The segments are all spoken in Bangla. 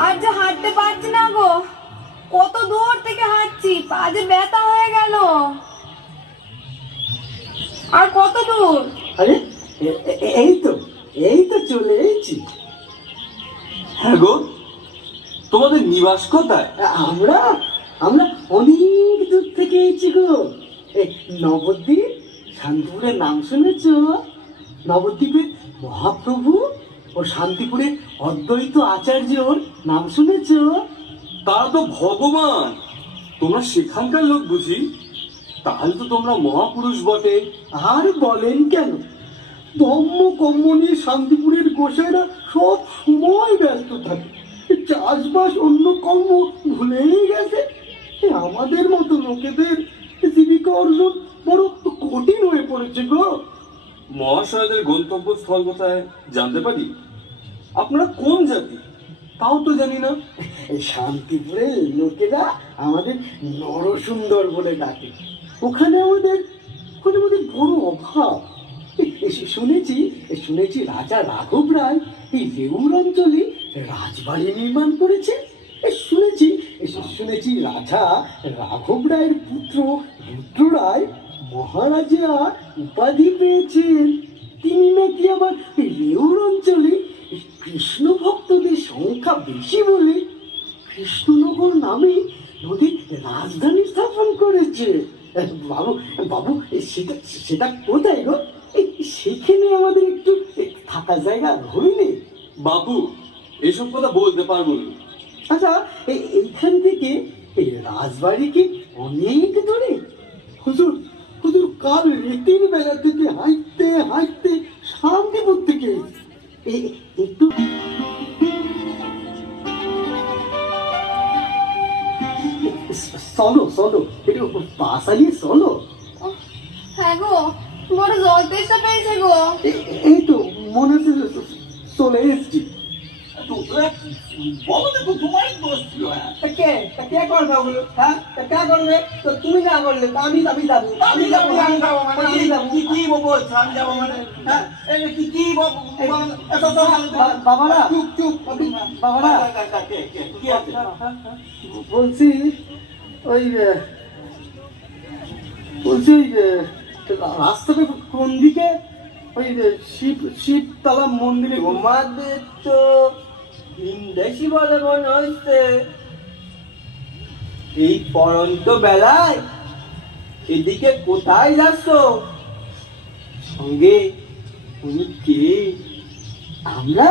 আর যে হাঁটতে পারছি না গো, কত দূর থেকে হাঁটছি, পা যে ব্যথা হয়ে গেল। আর কত দূর? আরে এই তো চলে এসেছি। হ্যাঁ গো, তোমাদের নিবাস কোথায়? আমরা আমরা অনেক দূর থেকে এসেছি গো। এই নবদ্বীপ, শান্তিপুরের নাম শুনেছ? নবদ্বীপের মহাপ্রভু ও শান্তিপুরের অদ্বৈত আচার্যর নাম শুনেছ? তারা তো ভগবান, তোমরা সেখানকার লোক বুঝি? তাহলে তো তোমরা মহাপুরুষ বটে। আর বলেন কেন, ধর্ম কর্ম নিয়ে শান্তিপুরের গোসাইরা সব সময় ব্যস্ত থাকে। চাষবাস অন্য কর্ম ভুলেই গেছে। আমাদের মতো লোকেদের জীবিকা অর্জন বড় কঠিন হয়ে পড়েছে গো। মহাশয়দের গন্তব্যস্থল কোথায় জানতে পারি? আপনারা কোন জাতি তাও তো জানি না। শান্তিপুরের লোকেরা আমাদের নরসুন্দর বলে ডাকে। ওখানে আমাদের বড় অভাব। শুনেছি রাজা রাঘব রায় এই লেউর অঞ্চলে রাজবাড়ি নির্মাণ করেছে। শুনেছি রাজা রাঘব রায়ের পুত্র রুদ্র রায় মহারাজা উপাধি পেয়েছেন। তিনি নাকি আবার লেউর অঞ্চলে কৃষ্ণ ভক্তদের সংখ্যা বেশি বলে কৃষ্ণনগর নামে নদীর রাজধানী স্থাপন করেছে। বাবু বাবু সেটা সেটা কোথায় গো? সেখানে আমাদের একটু থাকার জায়গা হইলে। বাবু, এসব কথা বলতে পারবো না। আচ্ছা, এইখান থেকে এই রাজবাড়ি কি অনেক দূরে? হুজুর হুজুর কাল রাতের বেলা থেকে হাঁটতে হাঁটতে শান্তিপুর থেকে একটু চলো একটু পা চালিয়ে চলো। হ্যাঁ গো, বড় জল তেষ্টা পেয়েছে গো। এই তো মনে হচ্ছে চলে এসছি। বলো তো তোমার দোষ ছিল। কে করবে ওগুলো? হ্যাঁ, কে করবে? তো তুমি না করলে আমি যাবো। আমি যাবো মানে কি বলছো? আমি যাবো মানে হ্যাঁ কি বাবারা চুপ বাবারা কি আছে? বলছি ওই রাস্তাটা কোন দিকে? ওই শিবতলা মন্দিরে। তোমাদের তো ভিনদেশি বলে মনে হচ্ছে। এই পরন্ত বেলায় এদিকে কোথায় যাচ্ছ? সঙ্গে উনি কে? আমরা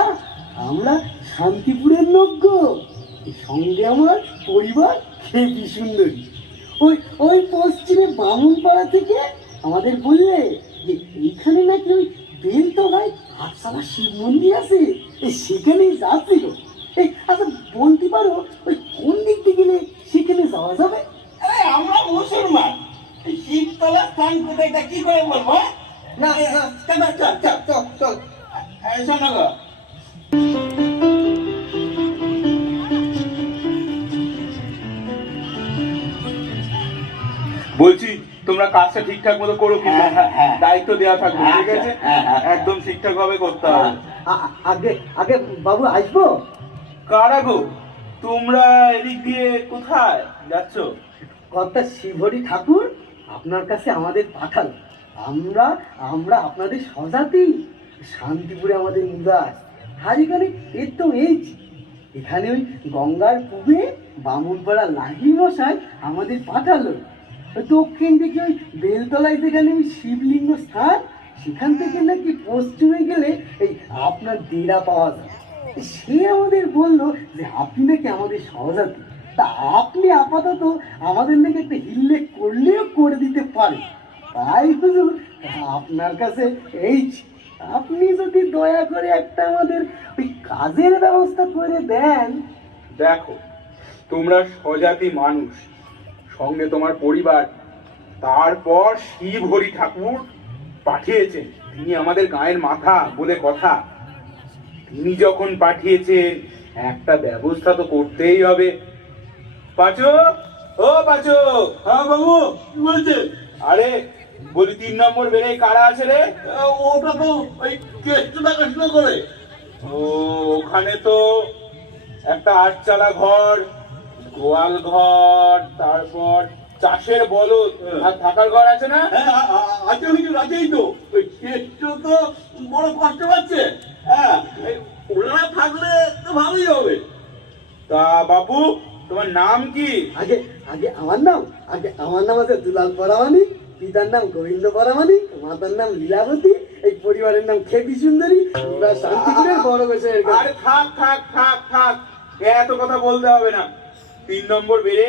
আমরা শান্তিপুরের লোক গো। সঙ্গে আমার পরিবার খেপি সুন্দরী। ওই পশ্চিমে বামুনপাড়া থেকে আমাদের বললে যে এইখানে নাকি ওই বেলতলায় আটশালা শিব মন্দির আছে, সেখানেই যাচ্ছিল। আচ্ছা বলতে পারো ওই কোন দিক দিয়ে গেলে সেখানে যাওয়া যাবে? আমরা মুসলমান, শিবতলা স্থান কোথায় এটা কি করে বলবো? না চল শোনো গো, বলছি তোমরা কাজটা ঠিকঠাক মতো করো, কিন্তু হ্যাঁ। দায়িত্ব দেওয়া থাকবে, ঠিক আছে? হ্যাঁ। একদম ঠিকঠাক ভাবে করতে হবে। আগে আগে বাবু আসবো। কারা গো তোমরা? এদিক দিয়ে কোথায় যাচ্ছ? কর্তা শিবহরি ঠাকুর আপনার কাছে আমাদের পাঠালো। আমরা আমরা আপনাদের স্বজাতি। শান্তিপুরে আমাদের নিবাস। আর এখানে এখানে ওই গঙ্গার পূবে বামুনপাড়া লাহি মশাই আমাদের পাঠালো। দক্ষিণ দিকে ওই বেলতলায় যেখানে ওই শিবলিঙ্গ স্থান, সেখান থেকে নাকি পশ্চিমে গেলে এই আপনার ডেরা পাওয়া যায়। সে আমাদের বললো যে আপনি নাকি আমাদের সহজাতি, তা আপনি আপাতত আমাদের নাকি একটা হিল্লেক করলেও করে দিতে পারেন। তাই হুজুর আপনার কাছে আপনি যদি দয়া করে একটা আমাদের ওই কাজের ব্যবস্থা করে দেন। দেখো, তোমরা স্বজাতি মানুষ, সঙ্গে তোমার পরিবার, তারপর শিব হরি ঠাকুর পাঠিয়েছেন, তিনি আমাদের গায়ের মাথা বলে কথা। তিনি যখন পাঠিয়েছেন একটা ব্যবস্থা তো করতেই হবে। পাচো, ও পাচো। হ্যাঁ বাবু কি বলছে? আরে বলি 3 নম্বর বেড়ে কারা আছে রে? ওটা তো ওই কেষ্টটা করে। ও, ওখানে তো একটা 8 চালা ঘর, গোয়াল ঘর, তারপর চাষের বলদ আর থাকার ঘর আছে না? আছে হুজুর, আছেই তো। ওই কেষ্ট তো বড় কষ্ট পাচ্ছে। হ্যাঁ, ওরা থাকলে তো ভালোই হবে। তা বাপু, তোমার নাম কি? আগে আগে আমার নাম আছে দুলাল পরামানি, পিতার নাম গোবিন্দ পরামানি, মাতার নাম লীলাবতী, এই পরিবারের নাম খেপি সুন্দরী, আমরা শান্তিপুরের বড় গোছের। আরে থাক থাক থাক থাক, এত কথা বলতে হবে না। 3 নম্বর বেড়ে,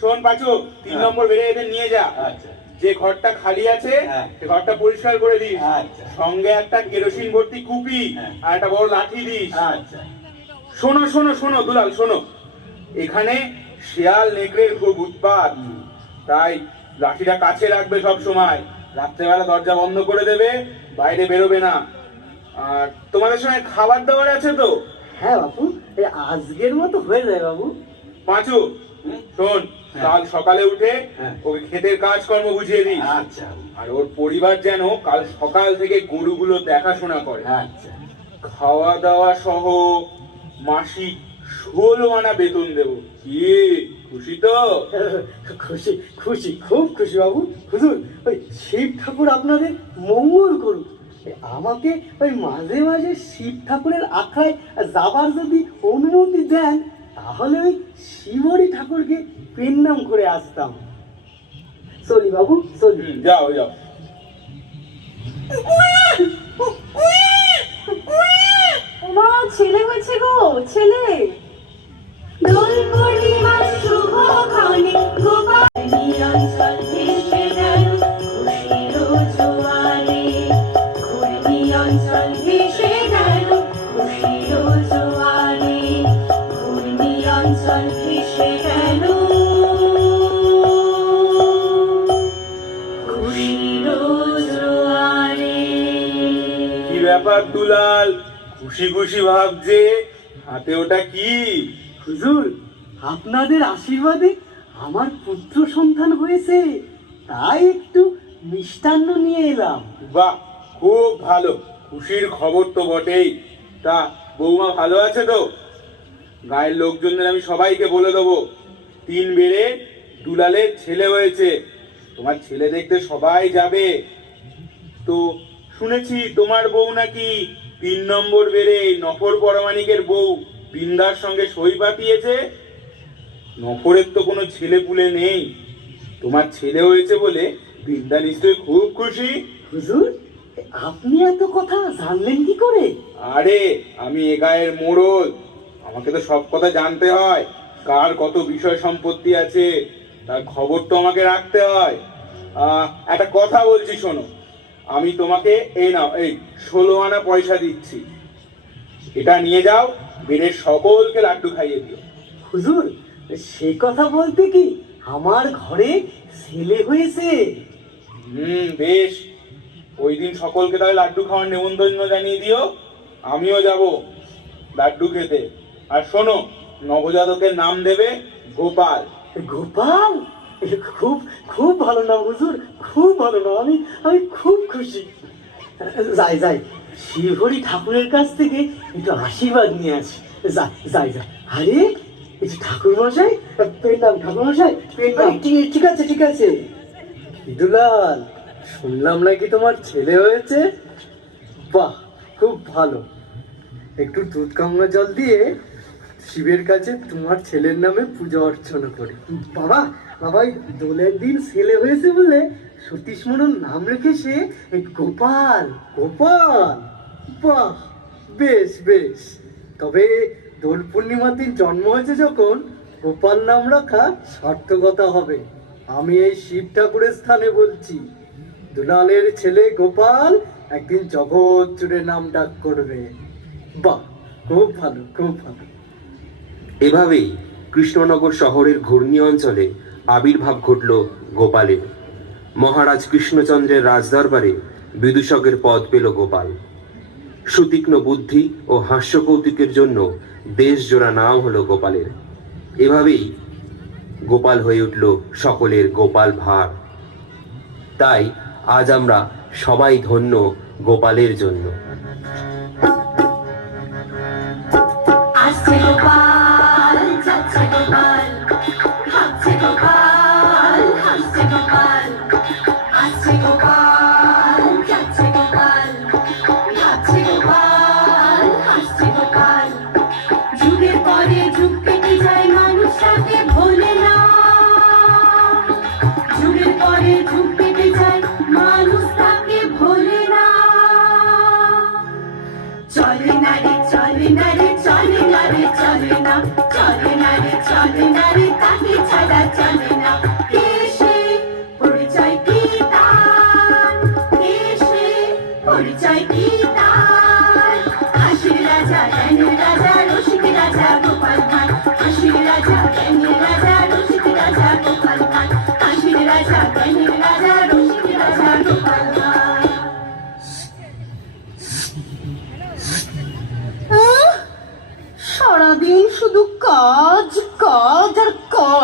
শোন পাচু, 3 নম্বর বেড়ে এদের নিয়ে যা। আচ্ছা যে ঘরটা খালি আছে হ্যাঁ। সে ঘরটা পরিষ্কার করে দিস। আচ্ছা। সঙ্গে একটা কেরোসিন ভর্তি কুপি হ্যাঁ। আর একটা বড় লাঠি দিস। আচ্ছা। শোনো শোনো শোনো দুলাল, শোনো, এখানে শিয়াল নেকড়ের খুব উৎপাত, তাই লাঠিটা কাছে রাখবে সব সময়। রাত্রেবেলা দরজা বন্ধ করে দেবে, বাইরে বেরোবে না। আর তোমাদের সঙ্গে খাবার দাবার আছে তো? হ্যাঁ বাবু, এই আজকের মতো হয়ে যায় বাবু। পাঁচু, শোন, কাল সকালে উঠে হ্যাঁ। ওকে ক্ষেতের কাজকর্ম বুঝিয়ে দিস। আচ্ছা। আর ওর পরিবার যেন কাল সকাল থেকে গরুগুলো দেখাশোনা করে। আচ্ছা। খাওয়া দাওয়া সহ মাসিক 16 আনা বেতন দেবো। কি খুশি তো? খুশি খুশি, খুব খুশি বাবু। হুজুর, ওই শিব ঠাকুর আপনাদের মঙ্গল করুক। আমাকে ওই মাঝে মাঝে শিব ঠাকুরের আখড়ায় যাবার যদি অনুমতি দেন, তাহলে ওই শিবরি ঠাকুরকে প্রণাম করে আসতাম। চলি বাবু, চলি। যাও যাও। মা, ছেলে হয়েছে গো, ছেলে। দোল পূর্ণিমার শুভক্ষণে গোপালী অঞ্চল ভেসে গেল খুশির জোয়ারে। ঘূর্ণি অঞ্চল ভেসে গেল খুশির জোয়ারে। ঘূর্ণি অঞ্চল ভেসে গেল খুশির জোয়ারে। কি ব্যাপার দুলাল, খুশি খুশি ভাবছে? হাতে ওটা কি? হুজুর, আপনাদের আশীর্বাদে আমার পুত্র সন্তান হয়েছে, তাই একটু মিষ্টান্ন নিয়ে এলাম। বাহ, খুব ভালো, খুশির খবর তো বটেই। তা বৌমা ভালো আছে তো? গায়ের লোকজনদের আমি সবাইকে বলে দেবো 3 বেড়ে দুলালের ছেলে হয়েছে। তোমার ছেলে দেখতে সবাই যাবে। তো শুনেছি তোমার বউ নাকি 3 নম্বর বেড়ে নফর পরমাণিকের বউ বৃন্দার সঙ্গে সই পাতিয়েছে। নফরের তো কোনো ছেলে পুলে নেই, তোমার ছেলে হয়েছে বলে বৃন্দা নিশ্চয়ই খুব খুশি। হুজুর, আপনি এত কথা জানলেন কি করে? আরে আমি এ গায়ের মোড়ল, আমাকে তো সব কথা জানতে হয়। কার কত বিষয় সম্পত্তি আছে তার খবর তো আমাকে রাখতে হয়। একটা কথা বলছি শোনো, আমি তোমাকে এই নাও, এই 16 আনা পয়সা দিচ্ছি, এটা নিয়ে যাও, বেড়ের সকলকে লাড্ডু খাইয়ে দিও। হুজুর, সে কথা বলতে কি আমার ঘরে ছেলে হয়েছে। বেশ, ওই দিন সকলকে তাহলে লাড্ডু খাওয়ার নেমন্তন্ন জানিয়ে দিও। আমিও যাব লাড্ডু খেতে। আর শোনো, নবজাতকের নাম দেবে গোপাল। গোপাল, খুব খুব ভালো নাম হুজুর, খুব ভালো নাম। আমি খুব খুশি। যাই যাই, শিবহরি ঠাকুরের কাছ থেকে একটু আশীর্বাদ নিয়ে আসি। যাই যাই যাই। আরে, এই যে ঠাকুর মশাই, প্রণাম ঠাকুর মশাই, প্রণাম। ঠিক আছে ঠিক আছে। দুলাল, শুনলাম নাকি তোমার ছেলে হয়েছে? বাহ, খুব ভালো। একটু দুধ গঙ্গা জল দিয়ে শিবের কাছে তোমার ছেলের নামে পূজা অর্চনা করি। বাবা বাবা, দোলের দিন ছেলে হয়েছে বলে সতীশ মোড়ল নাম রেখেছে গোপাল। গোপাল, বাহ, বেশ বেশ। তবে দোল পূর্ণিমার দিন জন্ম হয়েছে যখন, গোপাল নাম রাখা সার্থকতা হবে। আমি এই শিব ঠাকুরের স্থানে বলছি, দুলালের ছেলে গোপাল একদিন জগৎ জুড়ে নাম ডাক করবে। বাহ, খুব ভালো, খুব ভালো। এভাবেই কৃষ্ণনগর শহরের ঘূর্ণি অঞ্চলে আবির্ভাব ঘটল গোপালের। মহারাজ কৃষ্ণচন্দ্রের রাজদরবারে বিদূষকের পদ পেল গোপাল। সুতীক্ষ্ণ বুদ্ধি ও হাস্যকৌতুকের জন্য দেশজোড়া নাম হলো গোপালের। এভাবেই গোপাল হয়ে উঠল সকলের গোপাল ভাঁড়। তাই আজ আমরা সবাই ধন্য গোপালের জন্য। আসছে গোপাল।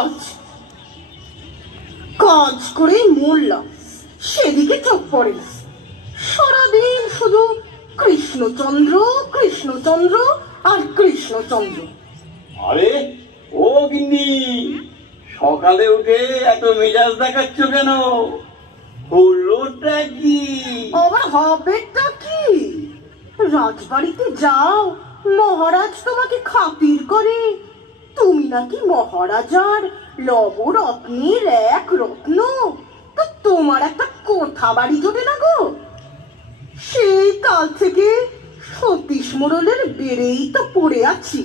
কাজ কাজ করে মরলাম, সেদিকে চোখ পড়ে না। সারাদিন শুধু কৃষ্ণচন্দ্র কৃষ্ণচন্দ্র আর কৃষ্ণচন্দ্র। আরে ও গিন্নি, সকালে উঠে এত মেজাজ দেখাচ্ছ কেন? হলোটা কি? আবার হবেটা কি? রাজবাড়িতে যাও, মহারাজ তোমাকে খাতির করে। তুমি নাকি মহারাজার লবরত্নের এক রত্ন, তো তোমার একটা কোঠা বাড়ি জোটে না গো। সেই কাল থেকে সতীশ মোড়লের বেড়েই তো পড়ে আছি।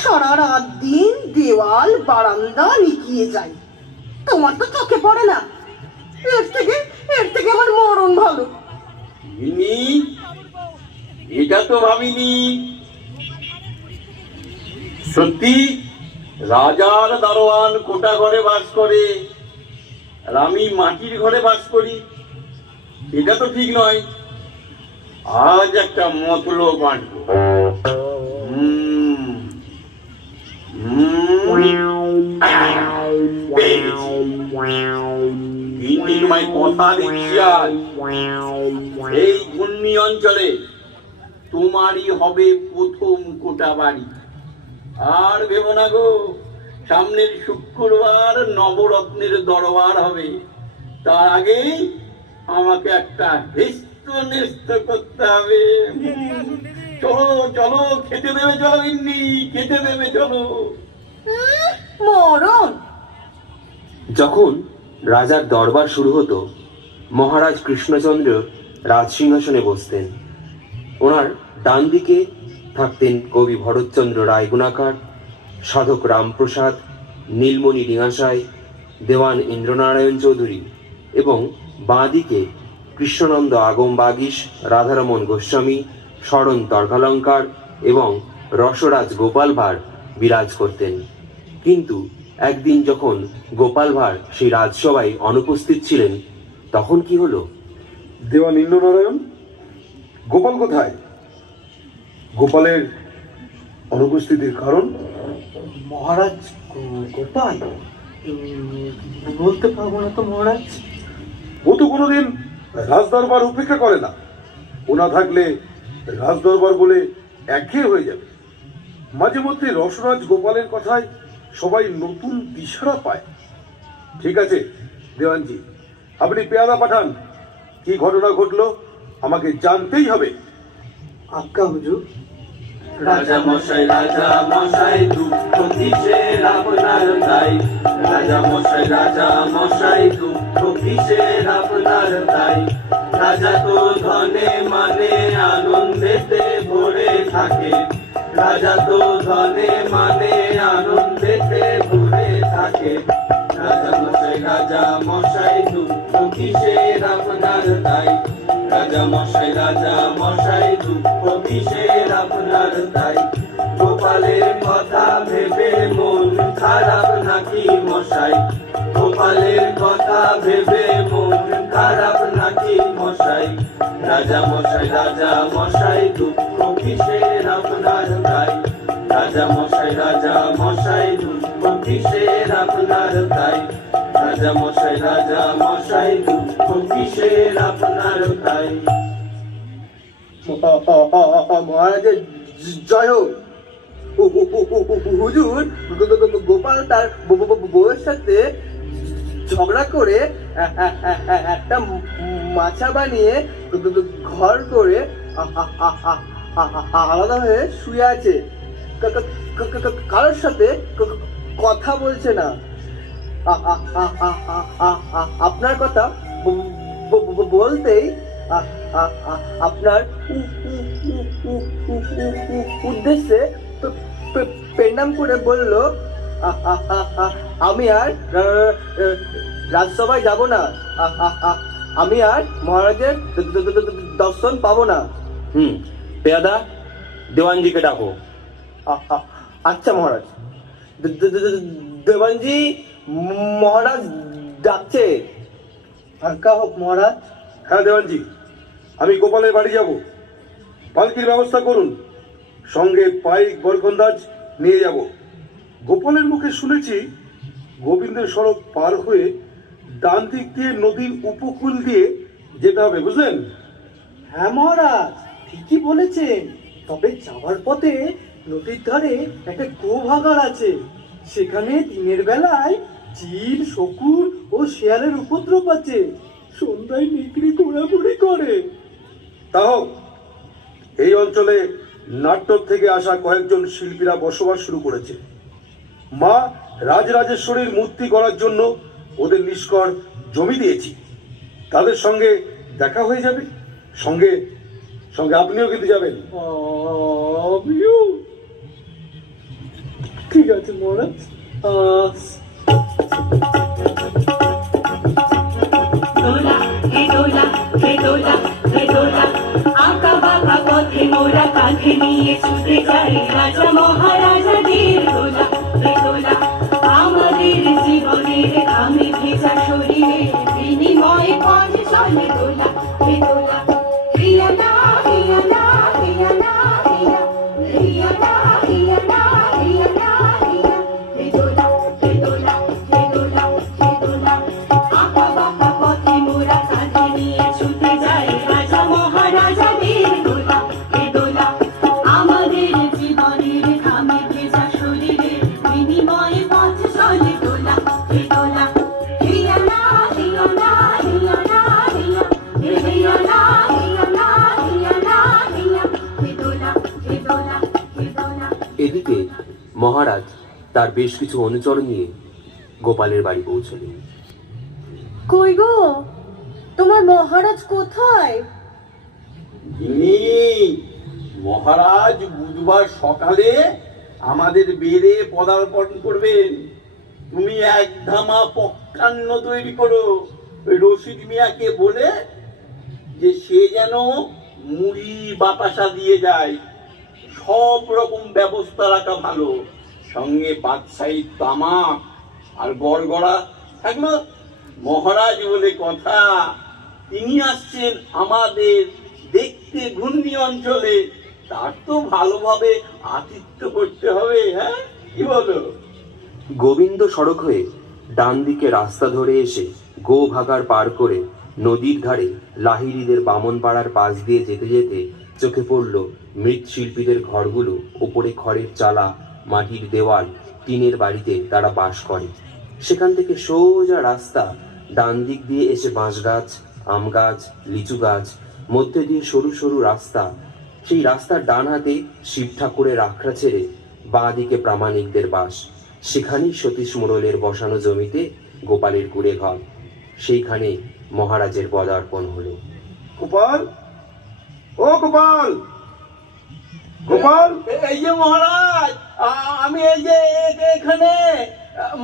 সারা রাত দিন দেওয়াল বারান্দা নিকিয়ে যায়, তোমার তো চোখে পড়ে না। এর থেকে আমার মরণ ভালো। গিন্নি, এটা তো ভাবিনি। সত্যি রাজার দারোয়ান কোটা ঘরে বাস করে আর আমি মাটির ঘরে বাস করি, এটা তো ঠিক নয়। আজ একটা মতলব আনবো। গিন্নি, তোমায় কথা দিচ্ছি, আজ এই ঘূর্ণি অঞ্চলে তোমারই হবে প্রথম কোটা বাড়ি। আর ভেবো না গো, সামনের শুক্রবার নবরত্নের দরবার হবে। তার আগেই আমাকে একটা হেস্ত নেস্ত করতে হবে। চলো চলো, খেতে দেবে চলো গিন্নি, খেতে দেবে চলো। মরণ। যখন রাজার দরবার শুরু হতো, মহারাজ কৃষ্ণচন্দ্র রাজসিংহাসনে বসতেন। ওনার ডান দিকে থাকতেন কবি ভরতচন্দ্র রায়গুণাকার, সাধক রামপ্রসাদ, নীলমণি ডিঙাসাই, দেওয়ান ইন্দ্রনারায়ণ চৌধুরী এবং বাঁ দিকে কৃষ্ণনন্দ আগম বাগীশ, রাধারমণ গোস্বামী, শরণ তর্কালঙ্কার এবং রসরাজ গোপাল ভাঁড় বিরাজ করতেন। কিন্তু একদিন যখন গোপাল ভাঁড় সেই রাজসভায় অনুপস্থিত ছিলেন, তখন কি হলো? দেওয়ান ইন্দ্রনারায়ণ, গোপাল কোথায়? গোপালের অনুপস্থিতির কারণ? মহারাজ গোপাল বলতে পারবো না তো মহারাজ। ও তো কোনোদিন রাজদরবার উপেক্ষা করে না। ওনা থাকলে রাজদরবার বলে একঘেয়ে হয়ে যাবে। মাঝে মধ্যে রসরাজ গোপালের কথায় সবাই নতুন দিশারা পায়। ঠিক আছে দেওয়ানজি, আপনি পেয়াদা পাঠান। কি ঘটনা ঘটলো আমাকে জানতেই হবে। আজ্ঞা হুজুর। রাজা মশাই দুঃখ কিসের আপনার তাই? রাজা মশাই দুঃখ কিসের আপনার তাই? রাজা তো ধনে মানে আনন্দেতে ভরে থাকে। রাজা তো ধনে মানে আনন্দেতে ভরে থাকে। রাজা মশাই দুঃখ কিসের আপনার তাই? রাজা মশাই দুঃখ কিসের আপনার তাই? গোপালের কথা ভেবে মন খারাপ নাকি মশাই? গোপালের কথা ভেবে মন খারাপ নাকি মশাই? রাজা মশাই দুঃখ কিসের আপনার তাই? রাজা মশাই দুঃখ কিসের আপনার তাই? রাজা মশাই দুঃখ কিসের আপনার তাই? মহারাজের জয় হোক। হুজুর, গোপাল তার বউয়ের সাথে ঝগড়া করে একটা মাছা বানিয়ে ঘর করে আলাদা হয়ে শুয়ে আছে। কারোর সাথে কথা বলছে না। আপনার কথা বলতেই আপনার উদ্দেশ্যে পেন্ডাম করে বলল, আমি আর রাজসভায় যাব না, আমি আর মহারাজের দর্শন পাবো না। পেয়াদা, দেওয়ানজিকে ডাকো। আচ্ছা মহারাজ। দেওয়ানজি, মহারাজ ডাকছে। আজ্ঞা হোক মহারাজ। হ্যাঁ দেওয়ানজি, আমি গোপালের বাড়ি যাব। পালকির ব্যবস্থা করুন, সঙ্গে পাইক বরকন্দাজ নিয়ে যাব। গোপালের মুখে শুনেছি গোবিন্দের সড়ক পার হয়ে ডান দিক দিয়ে নদীর উপকূল দিয়ে যেতে হবে, বুঝলেন? হ্যাঁ মহারাজ, ঠিকই বলেছেন। তবে যাওয়ার পথে নদীর ধারে একটা গোভাগাড় আছে। সেখানে দিনের বেলায় চিল, শকুন ও শেয়ালের উপদ্রব আছে। সন্ধ্যায় নেকড়ে ঘোরাঘুরি করে। তাও এই অঞ্চলে নাট্য থেকে আসা কয়েকজন শিল্পীরা বসবাস শুরু করেছে। মা রাজরাজেশ্বরীর মূর্তি গড়ার জন্য ওদের নিষ্কর জমি দিয়েছি। তাদের সঙ্গে দেখা হয়ে যাবে। সঙ্গে সঙ্গে আপনিও কিন্তু যাবেন। আমিও? ঠিক আছে মহারাজ। দোলা হে দোলা হে দোলা হে দোলা, আঁকা বাঁকা পথে মোরা কাঁধে নিয়ে ছুটে যাই রাজা মহারাজাদের দোলা হে দোলা। আমাদের জীবনের ঘামে ভেজা শরীরে বিনিময়ে পথ চলে দোলা হে দোলা। হিয়া না হিয়া না হিয়া না হিয়া, হিয়া না হিয়া না হিয়া না হিয়া, হে দোলা হে দোলা হে দোলা হে দোলা। আঁকা বাঁকা পথে মোরা কাঁধে নিয়ে ছুটে যাই রাজা মহারাজাদের দোলা হে দোলা। আমাদের জীবনের ঘামে ভেজা শরীরে বিনিময়ে পথ চলে দোলা হে দোলা। হিয়া না হিয়া না হিয়া না হিয়া, হিয়া না হিয়া না হিয়া না হিয়া, হে দোলা হে দোলা হে দোলা। এদিকে মহারাজ তার বেশ কিছু অনুচর নিয়ে গোপালের বাড়ি পৌঁছলেন। কই গো, তোমার মহারাজ কোথায়? ইনি মহারাজ বুধবার সকালে আমাদের বেড়ে পদার্পণ করবেন। তুমি এক ধামা পক্কান্ন তৈরি করো ওই রশিদ মিয়াকে বলে, যে সে যেন মুড়ি বাতাসা দিয়ে যায়। সব রকম ব্যবস্থা রাখা ভালো। সঙ্গে বাদশাহী তামাক আর গড়গড়া থাকলো। মহারাজ বলে কথা, তিনি আসছেন আমাদের দেখতে ঘূর্ণি অঞ্চলে, তার তো ভালোভাবে আতিথ্য করতে হবে। হ্যাঁ, কি বলো? গোবিন্দ সড়ক হয়ে ডান দিকে রাস্তা ধরে এসে গো ভাগাড় পার করে নদীর ধারে লাহিড়িদের বামনপাড়ার পাশ দিয়ে যেতে যেতে চোখে পড়ল মৃৎশিল্পীদের ঘরগুলো। ওপরে খড়ের চালা, মাটির দেওয়াল, টিনের বাড়িতে তারা বাস করে। সেখান থেকে সোজা রাস্তা ডান দিক দিয়ে এসে বাঁশ গাছ, আম গাছ, লিচু গাছ, মধ্যে দিয়ে সরু সরু রাস্তা। সেই রাস্তার ডান হাতে শিব ঠাকুরের আখড়া ছেড়ে বাঁ দিকে প্রামাণিকদের বাস। সেখানেই সতীশ মোড়লের বসানো জমিতে গোপালের কুড়ে ঘর। সেইখানে মহারাজের পদার্পণ হলো। গোপাল, ও গোপাল, গোপাল! এই যে মহারাজ, আমি এই যে এখানে।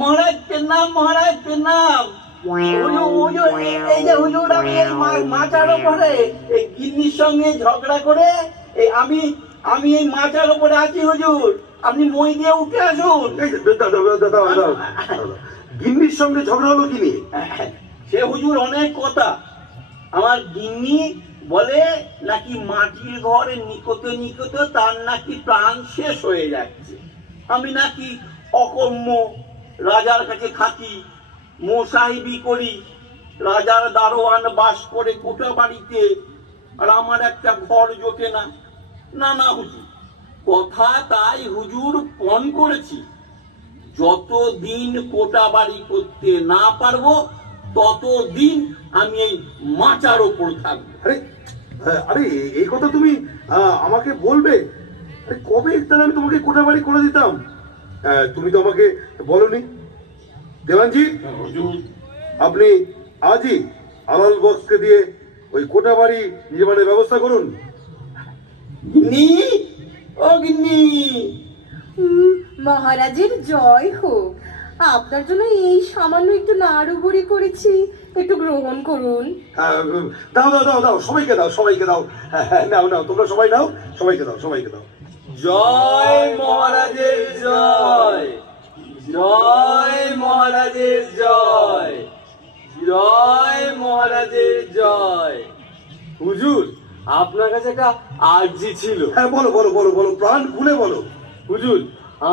মহারাজ প্রণাম, মহারাজ প্রণাম। এই যে হুজুর, আমি এই মাচার উপরে এই গিন্নির সঙ্গে ঝগড়া করে আমি এই মাচার উপরে আছি হুজুর। আপনি মই দিয়ে উঠে আসুন। গিন্নির সঙ্গে ঝগড়া হলো কি নিয়ে? সে হুজুর অনেক কথা। আমার গিন্নি বলে নাকি মাটির ঘরে নিকটে নিকটে তার নাকি প্রাণ শেষ হয়ে যাচ্ছে। আমি নাকি অকর্ম, রাজার কাছে থাকি, মোসাহিবি করি, রাজার দারোয়ান বাস করে কোটা বাড়িতে, আর আমার একটা ঘর জোটে না। না না হুজুর, কথা তাই হুজুর পণ করেছি, যতদিন কোটা বাড়ি করতে না পারবো ততদিন আমি এই মাচার ওপর থাকবো। আরে আরে, এই কথা তুমি আমাকে বলবে? আরে কবে তাহলে আমি তোমাকে কোটা বাড়ি করে দিতাম। তুমি তো আমাকে বলনি। দেওয়ানজি, আপনি আজই আলাল বক্সকে দিয়ে ওই কোটা বাড়ি নির্মাণের ব্যবস্থা করুন। গিন্নি, ও গিন্নি। মহারাজের জয় হোক। আপনার জন্য এই সামান্য একটু নাড়ু বড়ি করেছি, একটু গ্রহণ করুন। দাও দাও দাও দাও, সবাইকে দাও, সবাইকে দাও। নাও নাও, তোমরা সবাই নাও, সবাইকে দাও, সবাইকে দাও। জয় মহারাজের জয়, জয় মহারাজের জয়, জয় মহারাজের জয়। হুজুর, আপনার কাছে একটা আর্জি ছিল। হ্যাঁ, বলো বলো বলো বলো, প্রাণ খুলে বলো। হুজুর,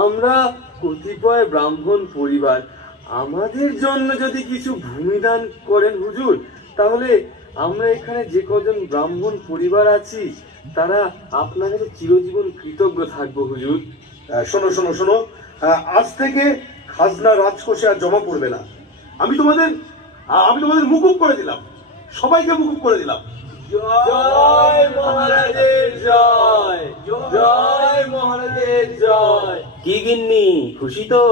আমরা কতিপয় ব্রাহ্মণ পরিবার আমাদের জন্য যদি কিছু ভূমিদান করেন হুজুর, তাহলে আমরা এখানে যে কজন ব্রাহ্মণ পরিবার আছি তারা আপনার কাছে চিরজীবন কৃতজ্ঞ থাকবো হুজুর। শোনো শোনো শোনো, আজ থেকে খাজনা রাজকোষে আর জমা পড়বে না। আমি তোমাদের মুকুব করে দিলাম, সবাইকে মুকুব করে দিলাম। জয় মহারাজের জয়, জয় মহারাজের জয়। কি গিন্নি, খুশি তো?